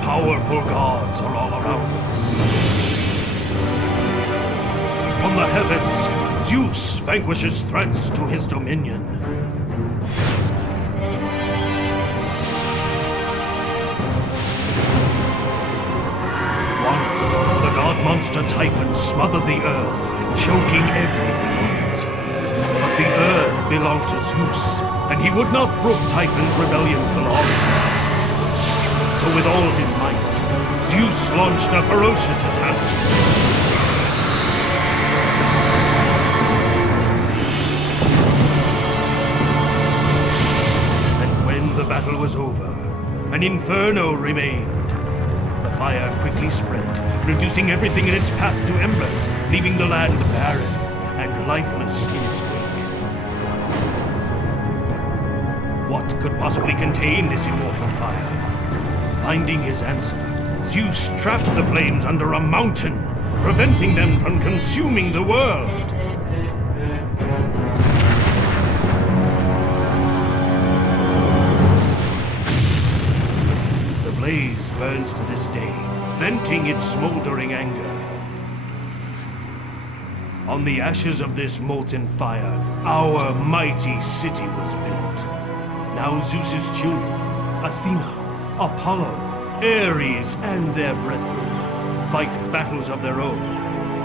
Powerful gods are all around us. From the heavens, Zeus vanquishes threats to his dominion. Once, the god monster Typhon smothered the earth, choking everything on it. But the earth belonged to Zeus, and he would not brook Typhon's rebellion for long. So with all his might, Zeus launched a ferocious attack. And when the battle was over, an inferno remained. The fire quickly spread, reducing everything in its path to embers, leaving the land barren and lifeless in its wake. What could possibly contain this immortal fire? Finding his answer, Zeus trapped the flames under a mountain, preventing them from consuming the world. The blaze burns to this day, venting its smoldering anger. On the ashes of this molten fire, our mighty city was built. Now Zeus's children, Athena, Apollo, Ares, and their brethren fight battles of their own,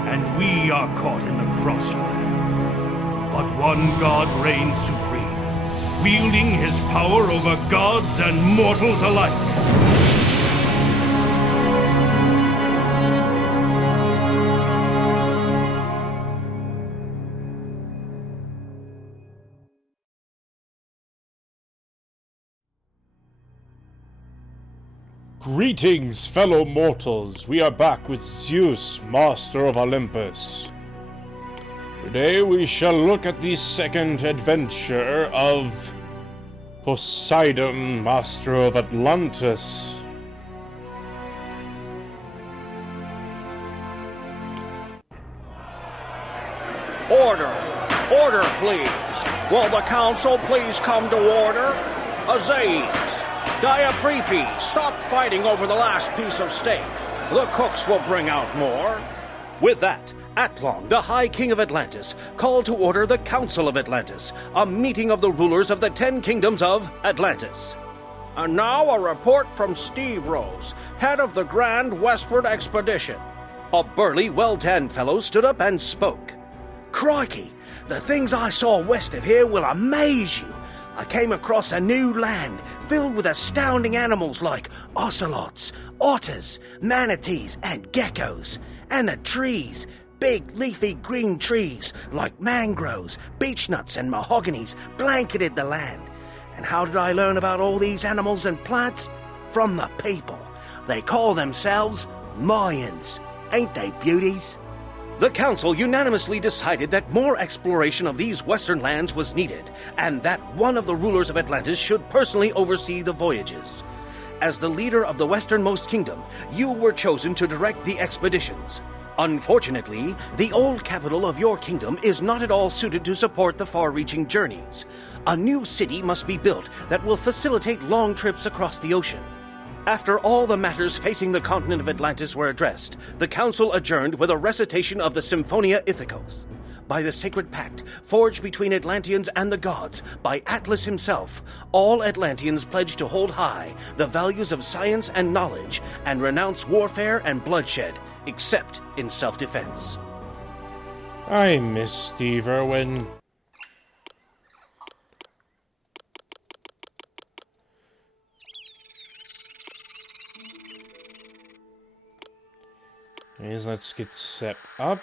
and we are caught in the crossfire. But one god reigns supreme, wielding his power over gods and mortals alike. Greetings, fellow mortals. We are back with Zeus, master of Olympus. Today we shall look at the second adventure of Poseidon, master of Atlantis. Order! Order, please! Will the council please come to order? Zeus! Diaprepes, stop fighting over the last piece of steak. The cooks will bring out more. With that, Atlon, the High King of Atlantis, called to order the Council of Atlantis, a meeting of the rulers of the 10 kingdoms of Atlantis. And now a report from Steve Rose, head of the Grand Westward Expedition. A burly, well-tanned fellow stood up and spoke. Crikey, the things I saw west of here will amaze you. I came across a new land filled with astounding animals like ocelots, otters, manatees, and geckos. And the trees, big leafy green trees like mangroves, beechnuts, and mahoganies blanketed the land. And how did I learn about all these animals and plants? From the people. They call themselves Mayans. Ain't they beauties? The council unanimously decided that more exploration of these western lands was needed, and that one of the rulers of Atlantis should personally oversee the voyages. As the leader of the westernmost kingdom, you were chosen to direct the expeditions. Unfortunately, the old capital of your kingdom is not at all suited to support the far-reaching journeys. A new city must be built that will facilitate long trips across the ocean. After all the matters facing the continent of Atlantis were addressed, the council adjourned with a recitation of the Symphonia Ithacos. By the sacred pact forged between Atlanteans and the gods by Atlas himself, all Atlanteans pledged to hold high the values of science and knowledge and renounce warfare and bloodshed, except in self-defense. I miss Steve Irwin. Let's get set up.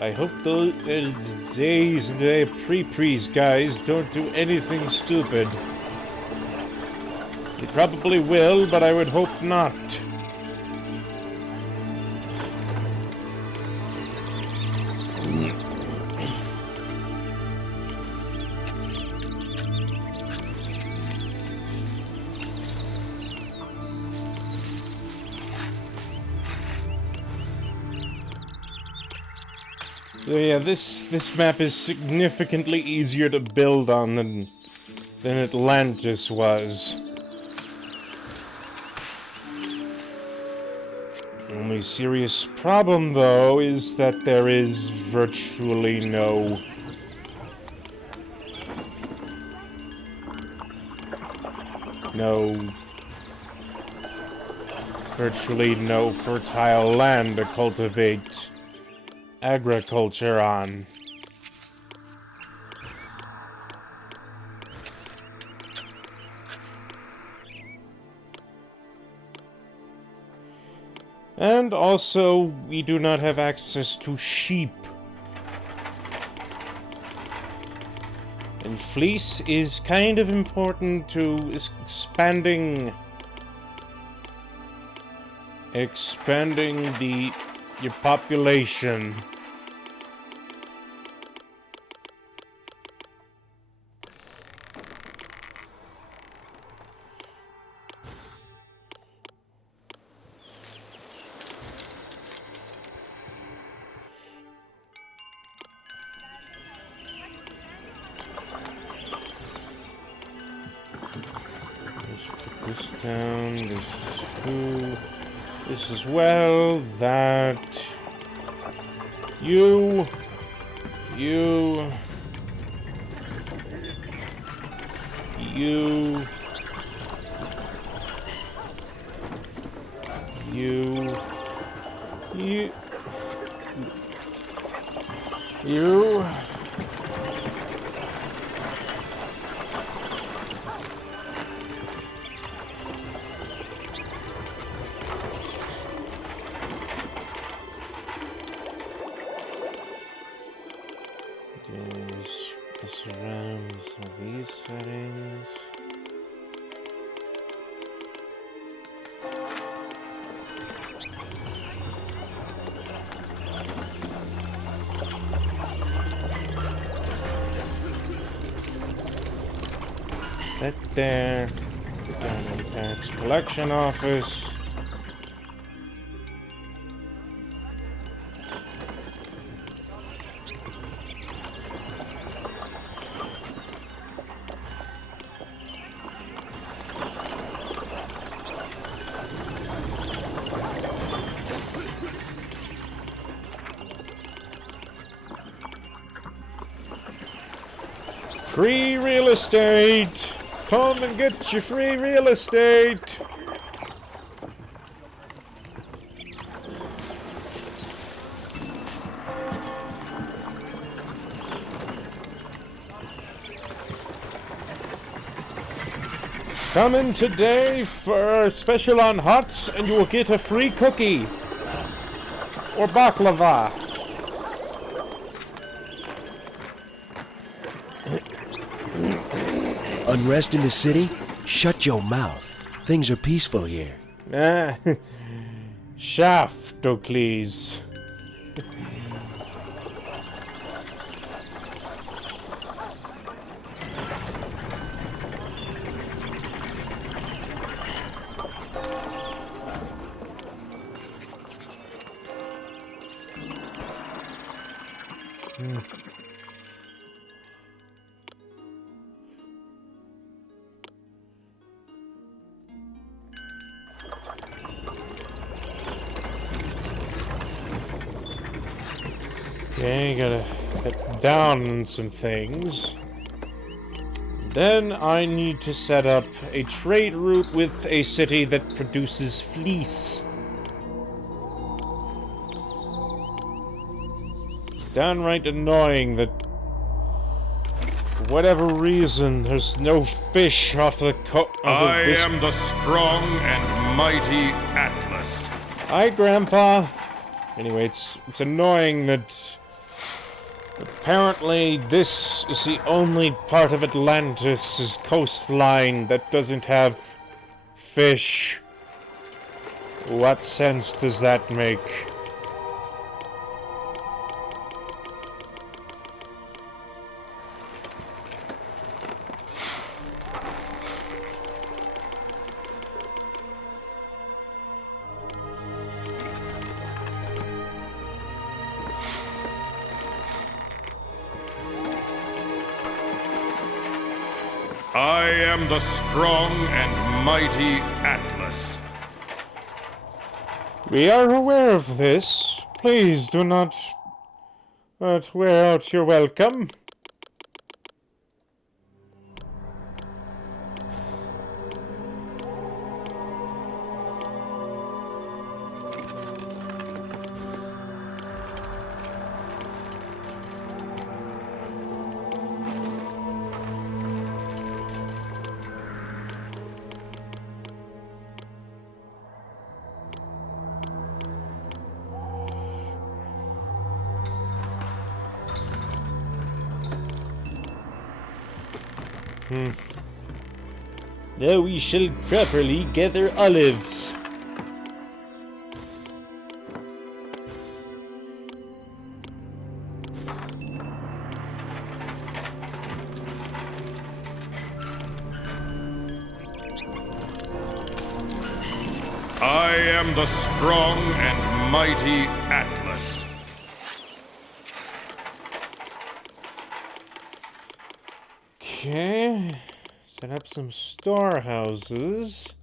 I hope those Z's and the pre-prees guys don't do anything stupid. They probably will, but I would hope not. So yeah, this map is significantly easier to build on than Atlantis was. The only serious problem, though, is that there is virtually no fertile land to cultivate agriculture on. And also, we do not have access to sheep. And fleece is kind of important to expanding your population. This down, this two, this as well, that, you, you, this around some of these settings. That there. Put down in tax collection office. Free real estate! Come and get your free real estate! Come in today for a special on Huts and you will get a free cookie! Or baklava! Unrest in the city? Shut your mouth. Things are peaceful here. Shaftocles. Okay, gotta cut down on some things. Then I need to set up a trade route with a city that produces fleece. It's downright annoying that whatever reason, there's no fish off the I am the strong and mighty Atlas. Hi, Grandpa. Anyway, it's annoying that apparently this is the only part of Atlantis' coastline that doesn't have fish. What sense does that make? I am the strong and mighty Atlas. We are aware of this. Please do not wear out your welcome. Now we shall properly gather olives. I am the strong and mighty Atlas. Okay. Set up some storehouses.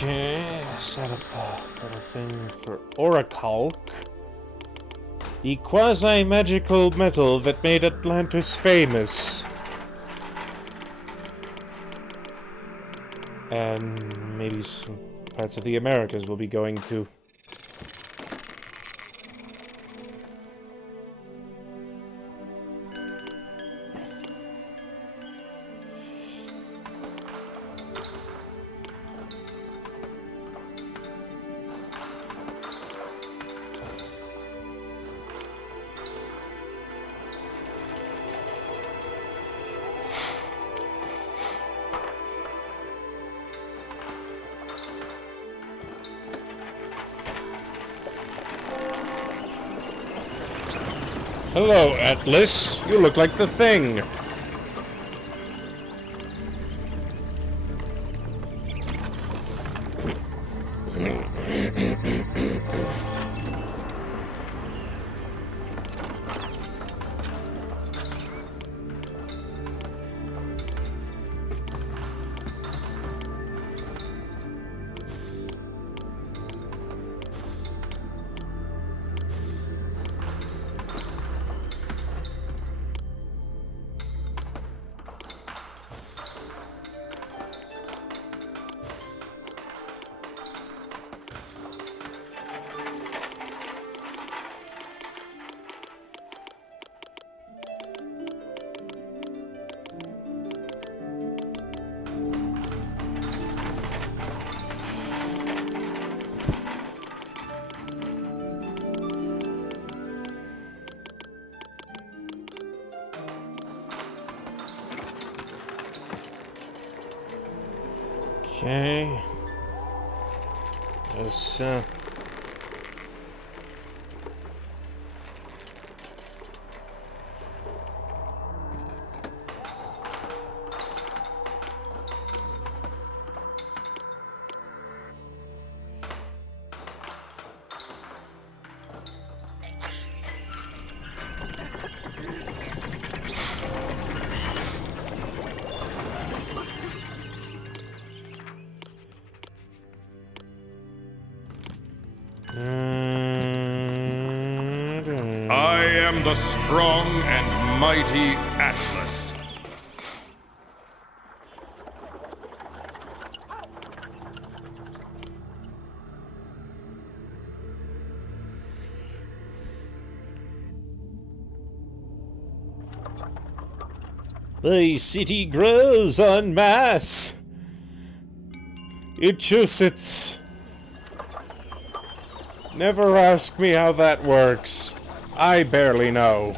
Okay, set up a little thing for Autoch, the quasi-magical metal that made Atlantis famous. And maybe some parts of the Americas will be going to. Hello, Atlas. You look like the Thing. Okay. Let's, I am the strong and mighty Atlas. The city grows en masse. Massachusetts. Never ask me how that works. I barely know.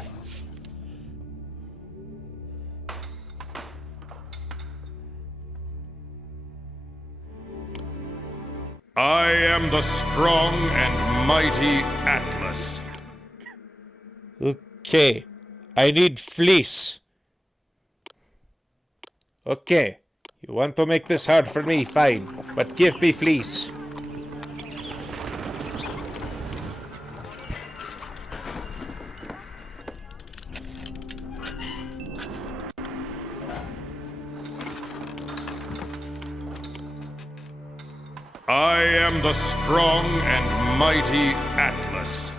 I am the strong and mighty Atlas. Okay. I need fleece. Okay. You want to make this hard for me, fine. But give me fleece. I am the strong and mighty Atlas.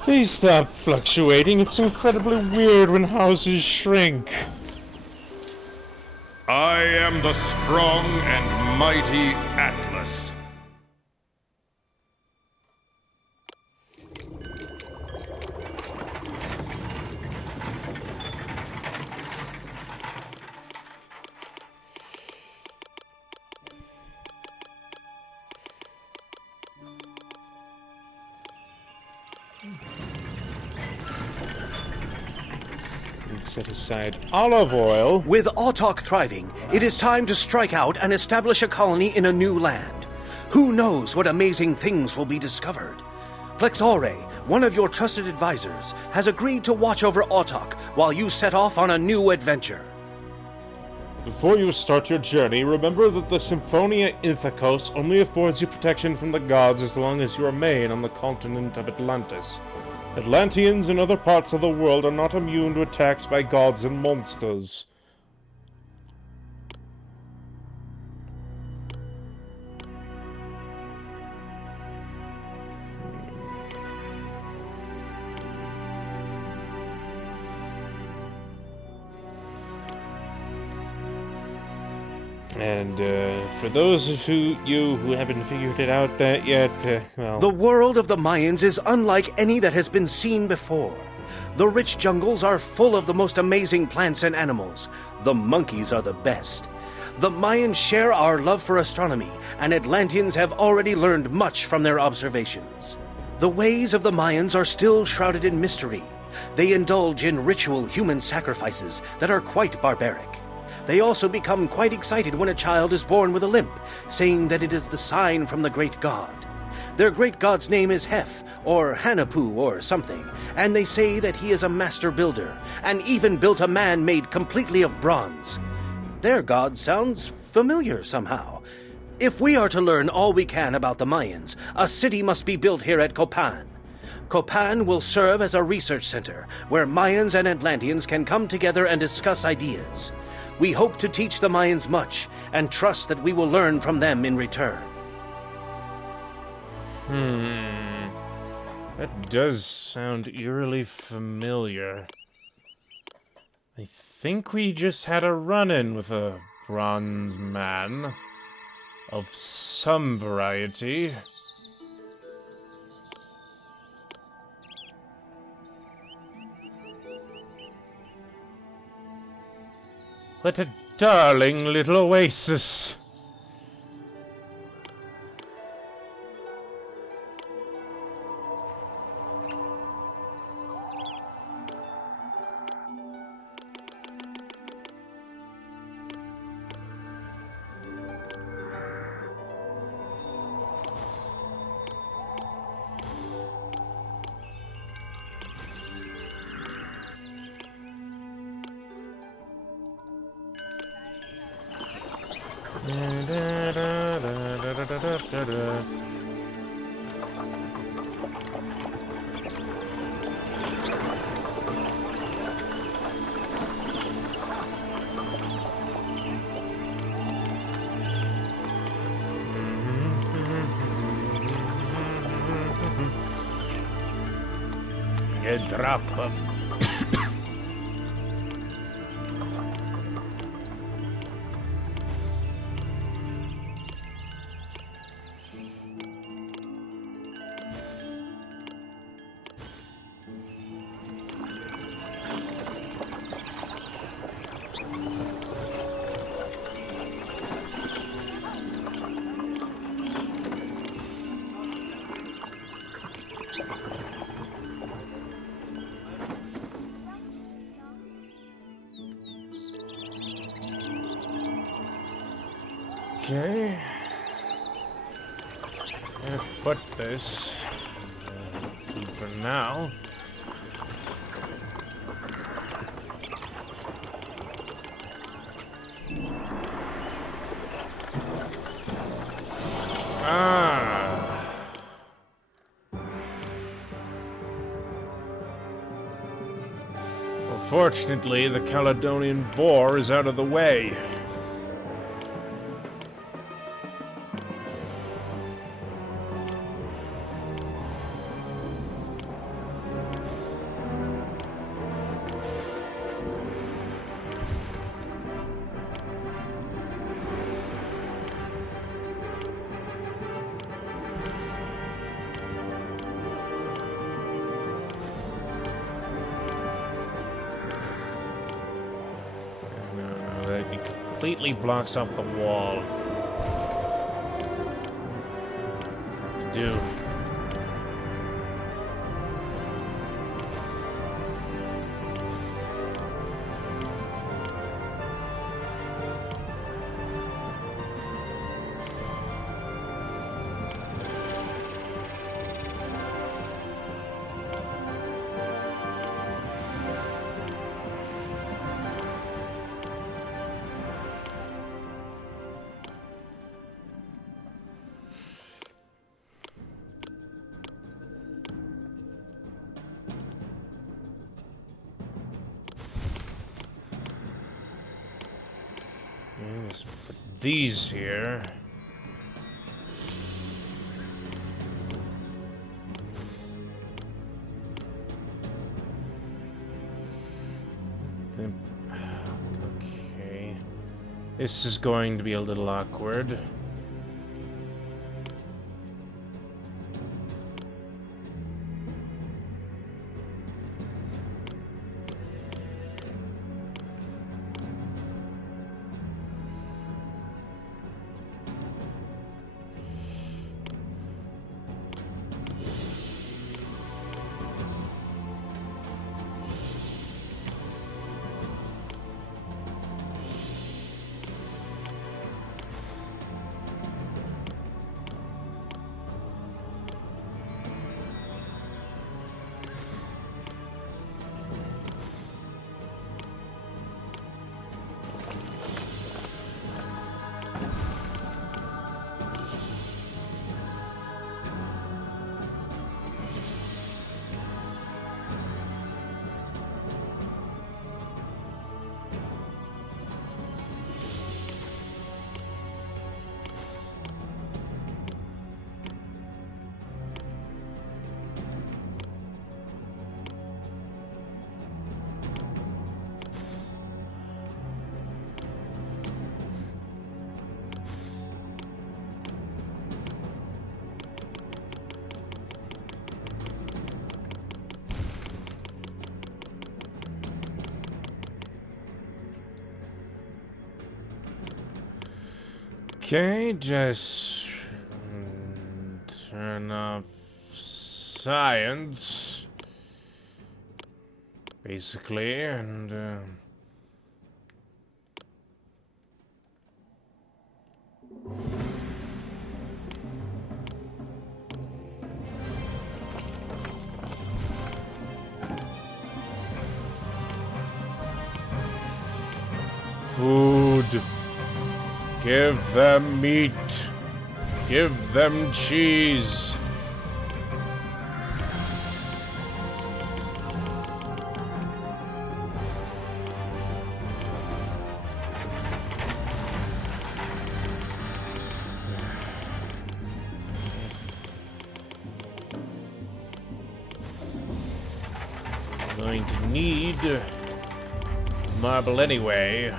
Please stop fluctuating. It's incredibly weird when houses shrink. I am the strong and mighty Atlas. Set aside olive oil. With Autoch thriving, it is time to strike out and establish a colony in a new land. Who knows what amazing things will be discovered? Plexore, one of your trusted advisors, has agreed to watch over Autoch while you set off on a new adventure. Before you start your journey, remember that the Symphonia Ithacos only affords you protection from the gods as long as you remain on the continent of Atlantis. Atlanteans in other parts of the world are not immune to attacks by gods and monsters. And for those of you who haven't figured it out that yet, well... The world of the Mayans is unlike any that has been seen before. The rich jungles are full of the most amazing plants and animals. The monkeys are the best. The Mayans share our love for astronomy, and Atlanteans have already learned much from their observations. The ways of the Mayans are still shrouded in mystery. They indulge in ritual human sacrifices that are quite barbaric. They also become quite excited when a child is born with a limp, saying that it is the sign from the great god. Their great god's name is Hef, or Hanapu, or something, and they say that he is a master builder, and even built a man made completely of bronze. Their god sounds familiar somehow. If we are to learn all we can about the Mayans, a city must be built here at Copan. Copan will serve as a research center, where Mayans and Atlanteans can come together and discuss ideas. We hope to teach the Mayans much, and trust that we will learn from them in return. That does sound eerily familiar. I think we just had a run-in with a bronze man of some variety. What a darling little oasis. A drop of okay. Gonna put this for now. Fortunately, the Caledonian boar is out of the way. Completely blocks off the wall. Have to do. Let's put these here. Okay. This is going to be a little awkward. Okay, just turn off science, basically, and food. Give them meat. Give them cheese. Going to need marble anyway.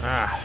Ah.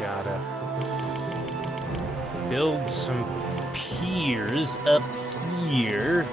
Gotta build some piers up here.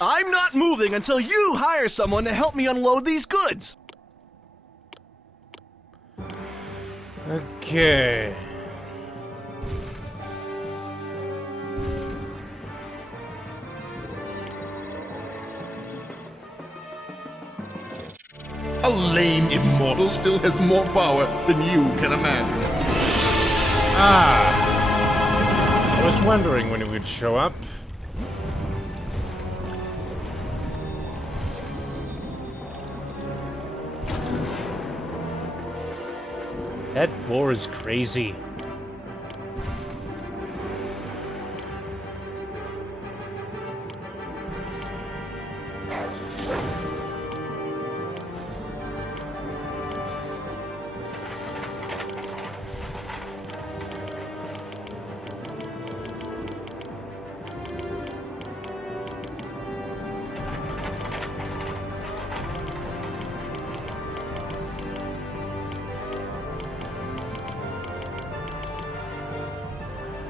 I'm not moving until you hire someone to help me unload these goods. Okay. A lame immortal still has more power than you can imagine. Ah! I was wondering when he would show up. That boar is crazy.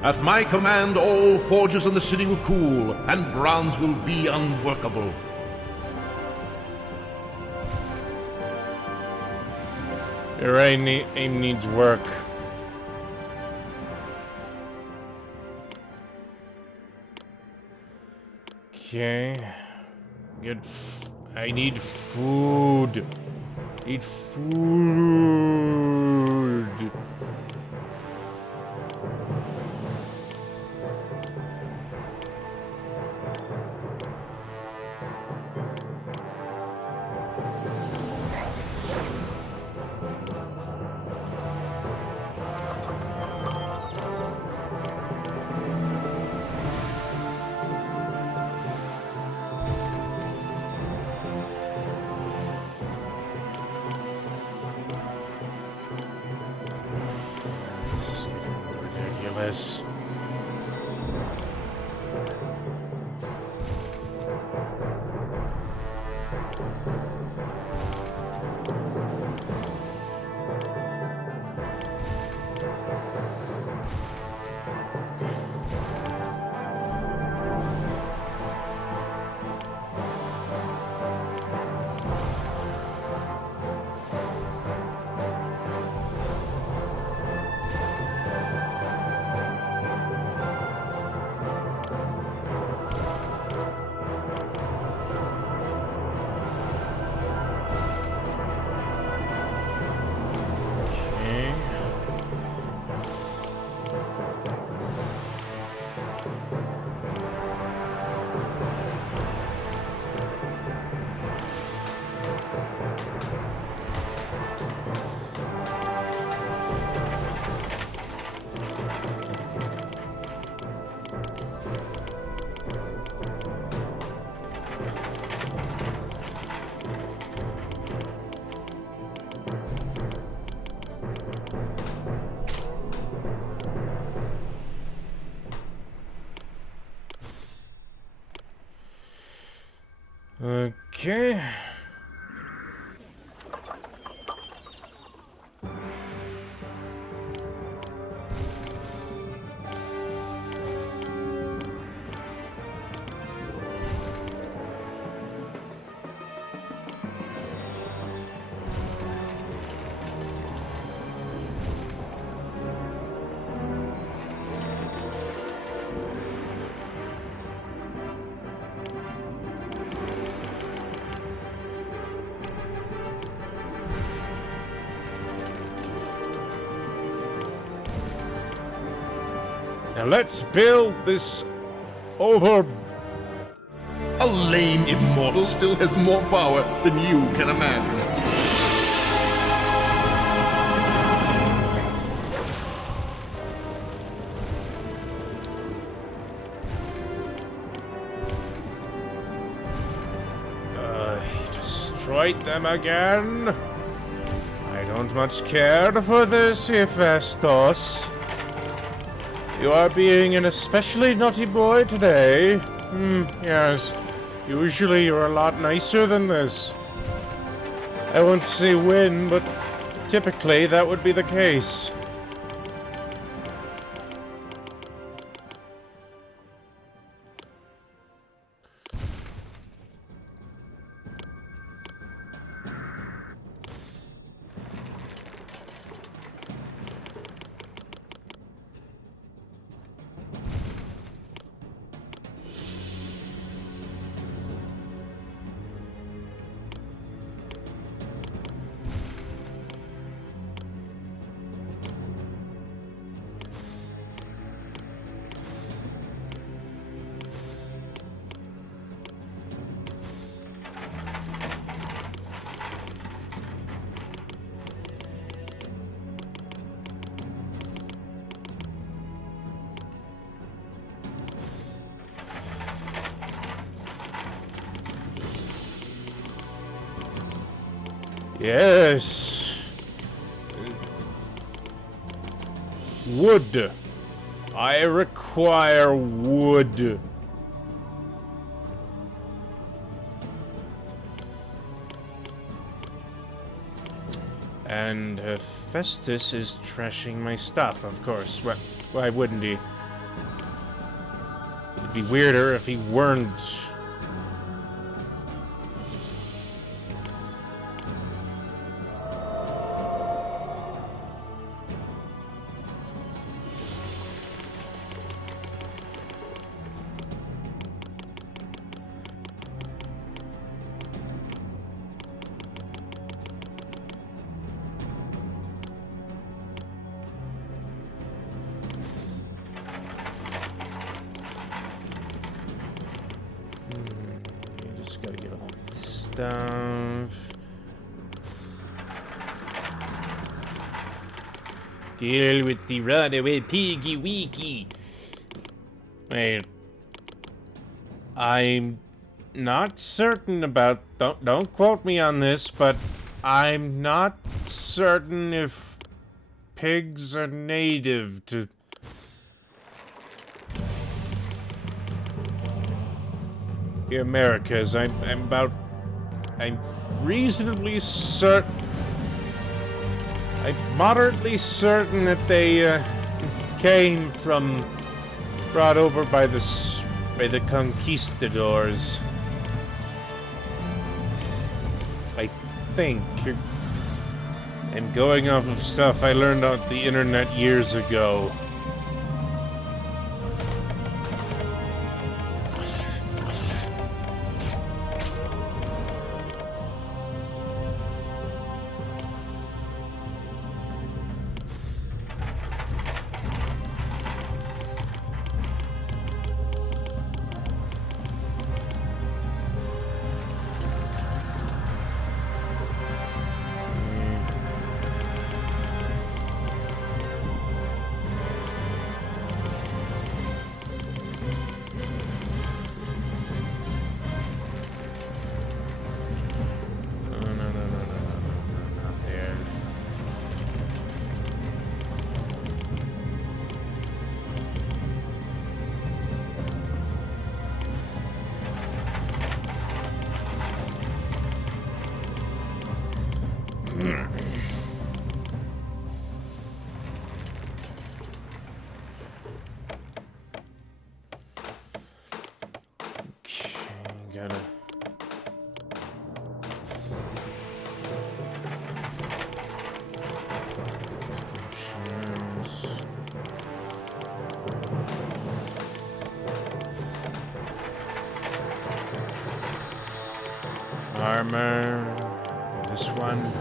At my command, all forges in the city will cool, and bronze will be unworkable. Your aim needs work. Okay. I need food. Need food. this. Okay. Now let's build this over... A lame immortal still has more power than you can imagine. He destroyed them again? I don't much care for this, Hephaestus. You are being an especially naughty boy today. Yes. Usually you're a lot nicer than this. I won't say when, but typically that would be the case. Yes. Wood. I require wood. And Hephaestus is trashing my stuff, of course. Why wouldn't he? It'd be weirder if he weren't. Gotta get all this stuff. Deal with the runaway piggy weaky. Wait. I'm not certain about... Don't quote me on this, but I'm not certain if pigs are native to the Americas. I'm reasonably certain. I'm moderately certain that they came from brought over by the conquistadors. I think. And going off of stuff I learned on the internet years ago. Armor. This one.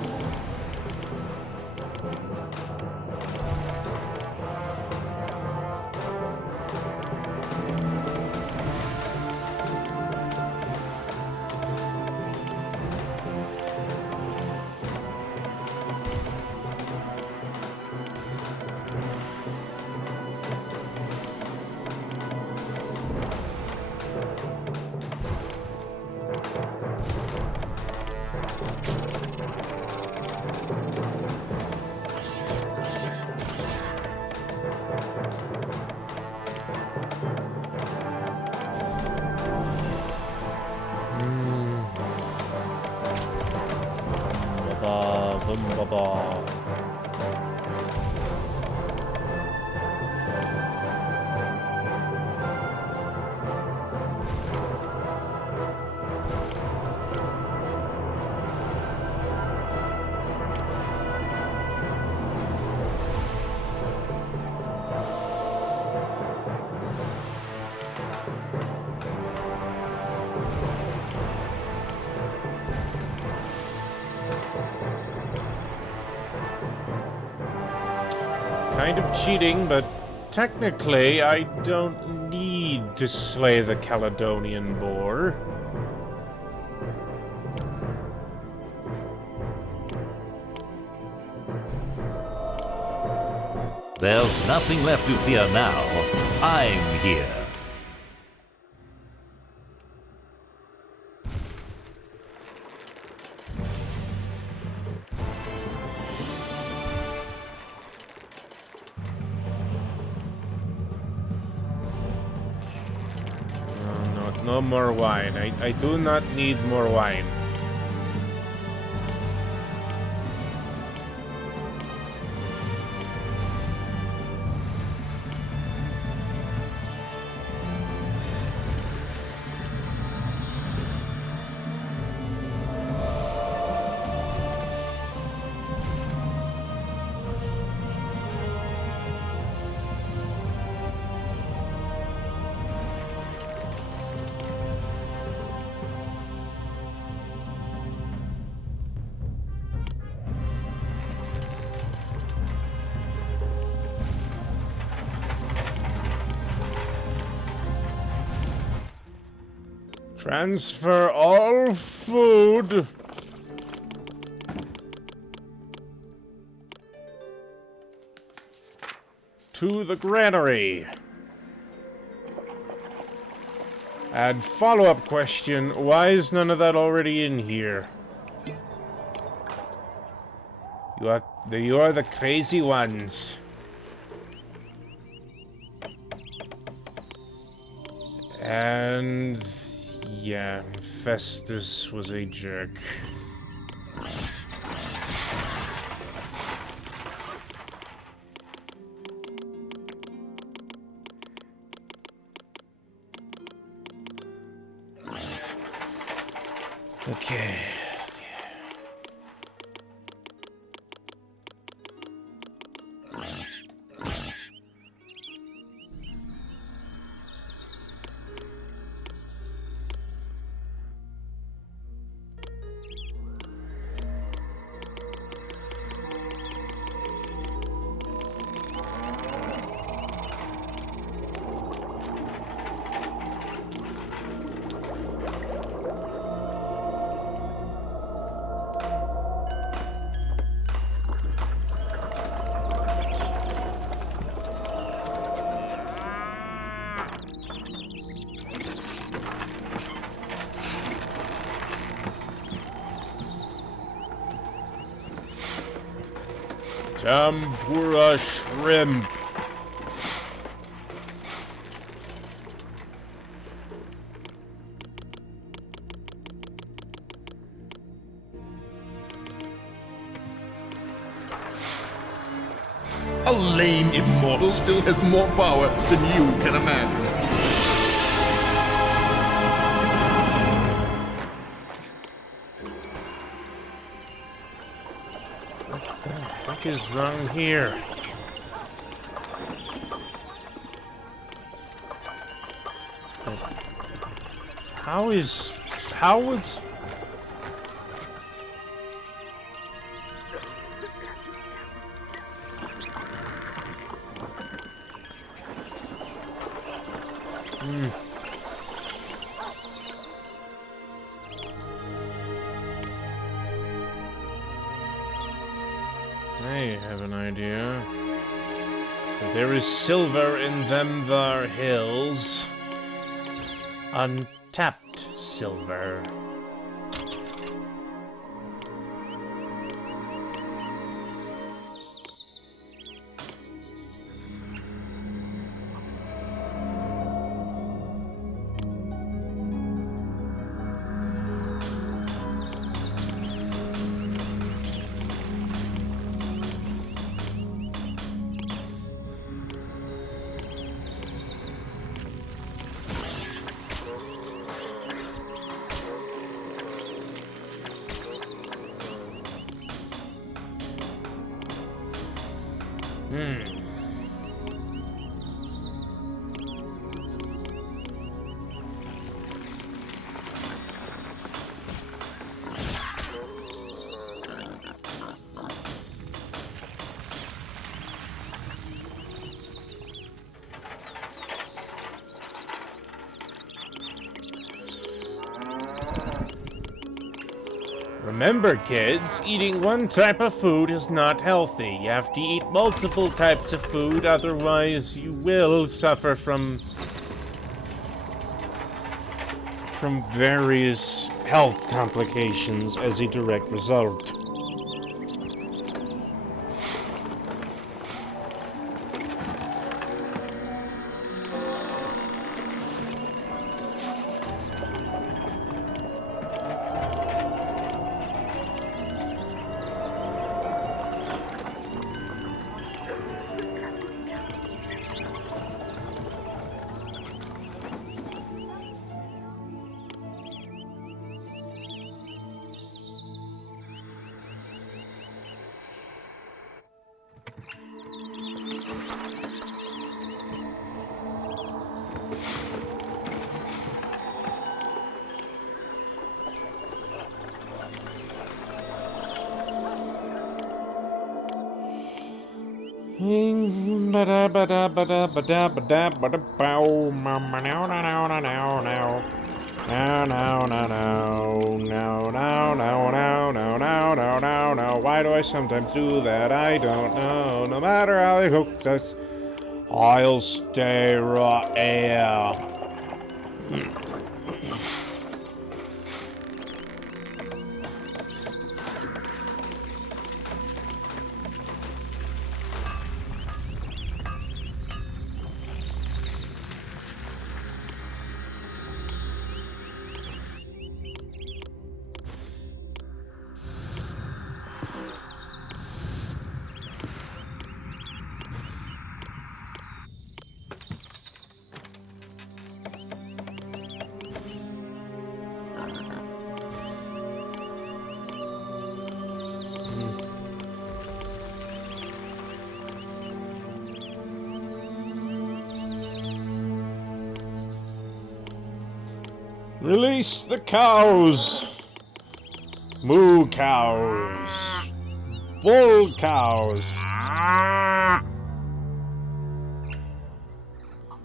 Kind of cheating, but technically I don't need to slay the Caledonian boar. There's nothing left to fear now. I'm here. No more wine. I do not need more wine. Transfer all food to the granary. And follow-up question, why is none of that already in here? You are the crazy ones. And Yeah, Festus was a jerk. Okay. Tempura shrimp. A lame immortal still has more power than you can imagine. What is wrong here? How is... I have an idea. For there is silver in them thar hills. Untapped silver. Remember, kids, eating one type of food is not healthy. You have to eat multiple types of food, otherwise you will suffer from various health complications as a direct result. Why do I sometimes do that? I don't know. No matter how they hook us, I'll stay right here. Release the cows! Moo cows! Bull cows!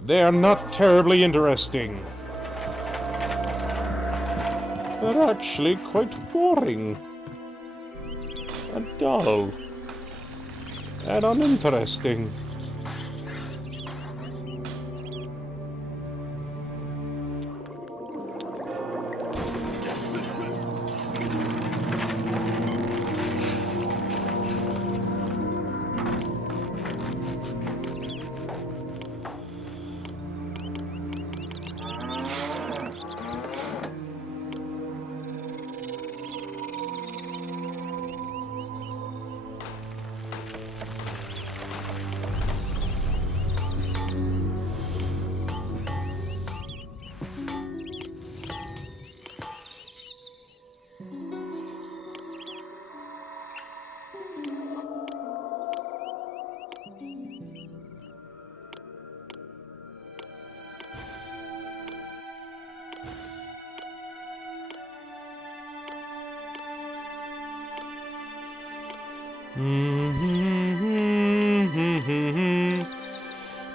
They are not terribly interesting. They're actually quite boring. And dull. And uninteresting.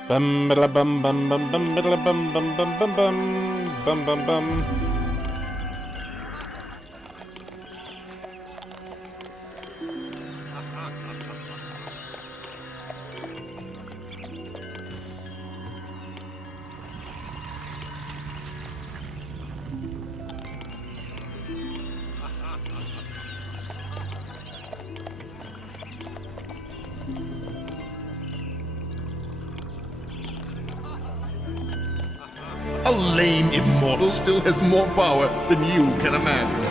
Bum bum bum bum bum bum bum bum bum bum bum bum bum. A lame immortal still has more power than you can imagine.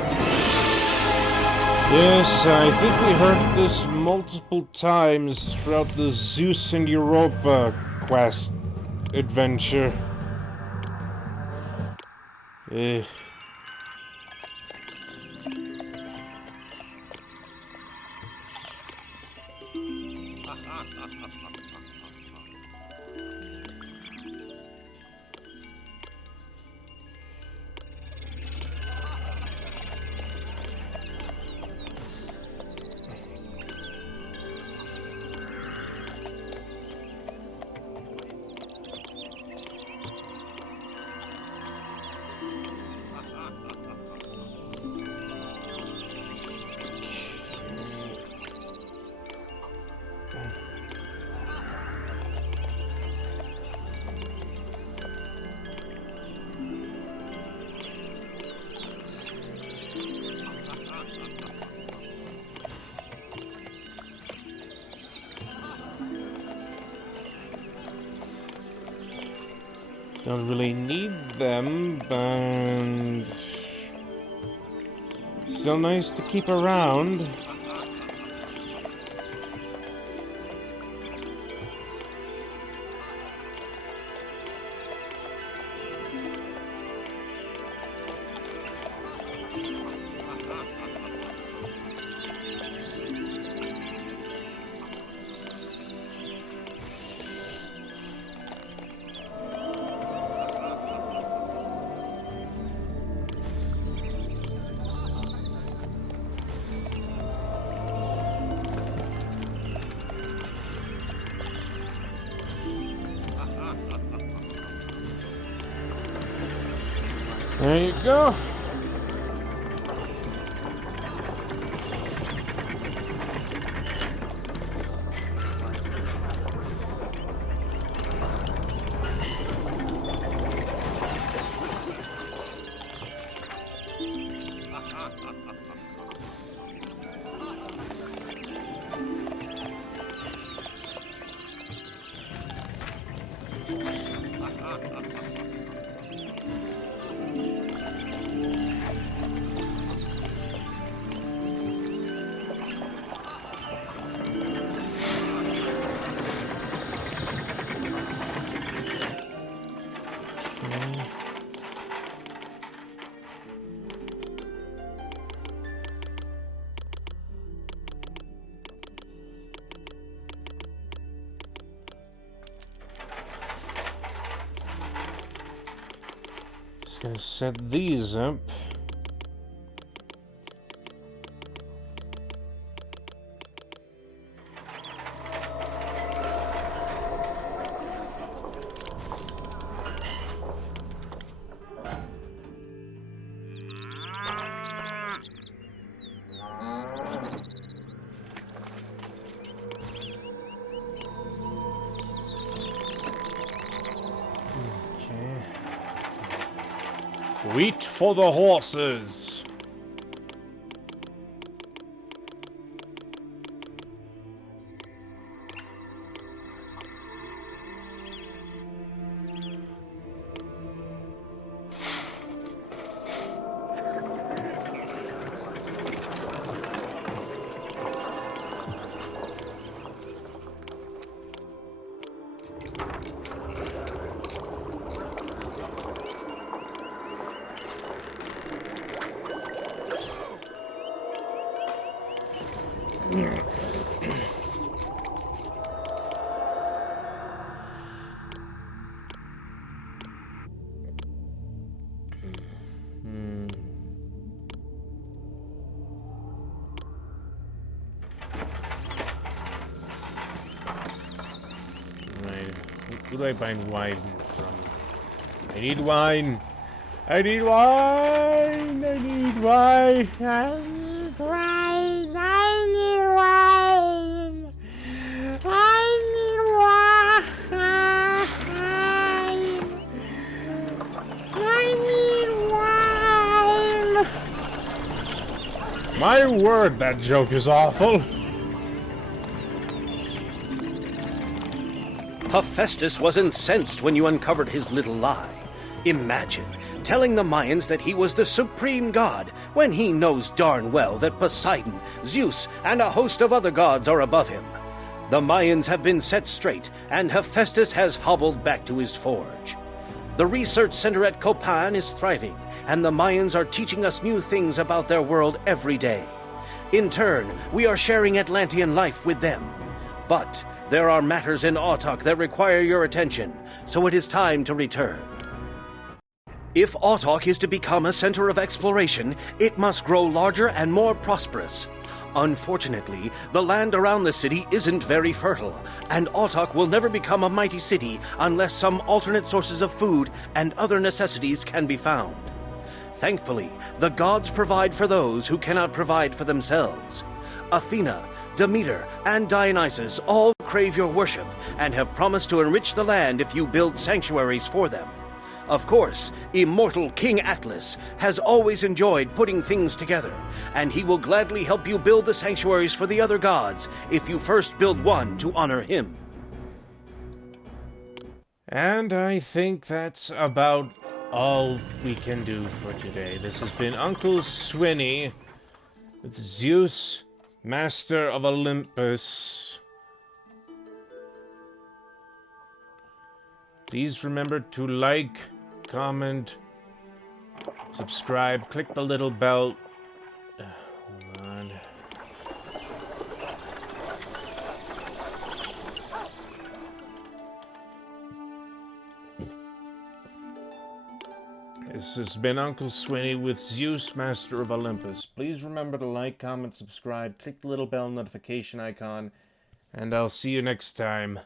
Yes, I think we heard this multiple times throughout the Zeus and Europa quest adventure. Don't really need them, but still nice to keep around. There you go. Set these up. Wheat for the horses. Who do I buy wine from? I need wine! I need wine! I need wine! I need wine! I need wine! I need wine! I need wine! My word, that joke is awful! Hephaestus was incensed when you uncovered his little lie. Imagine telling the Mayans that he was the supreme god when he knows darn well that Poseidon, Zeus, and a host of other gods are above him. The Mayans have been set straight, and Hephaestus has hobbled back to his forge. The research center at Copan is thriving, and the Mayans are teaching us new things about their world every day. In turn, we are sharing Atlantean life with them. But there are matters in Autoch that require your attention, so it is time to return. If Autoch is to become a center of exploration, it must grow larger and more prosperous. Unfortunately, the land around the city isn't very fertile, and Autoch will never become a mighty city unless some alternate sources of food and other necessities can be found. Thankfully, the gods provide for those who cannot provide for themselves. Athena, Demeter, and Dionysus all crave your worship and have promised to enrich the land if you build sanctuaries for them. Of course, immortal King Atlas has always enjoyed putting things together, and he will gladly help you build the sanctuaries for the other gods if you first build one to honor him. And I think that's about all we can do for today. This has been Uncle Swinney with Zeus, Master of Olympus. Please remember to like, comment, subscribe, click the little bell. Hold on. This has been Uncle Swinney with Zeus, Master of Olympus. Please remember to like, comment, subscribe, click the little bell notification icon, and I'll see you next time.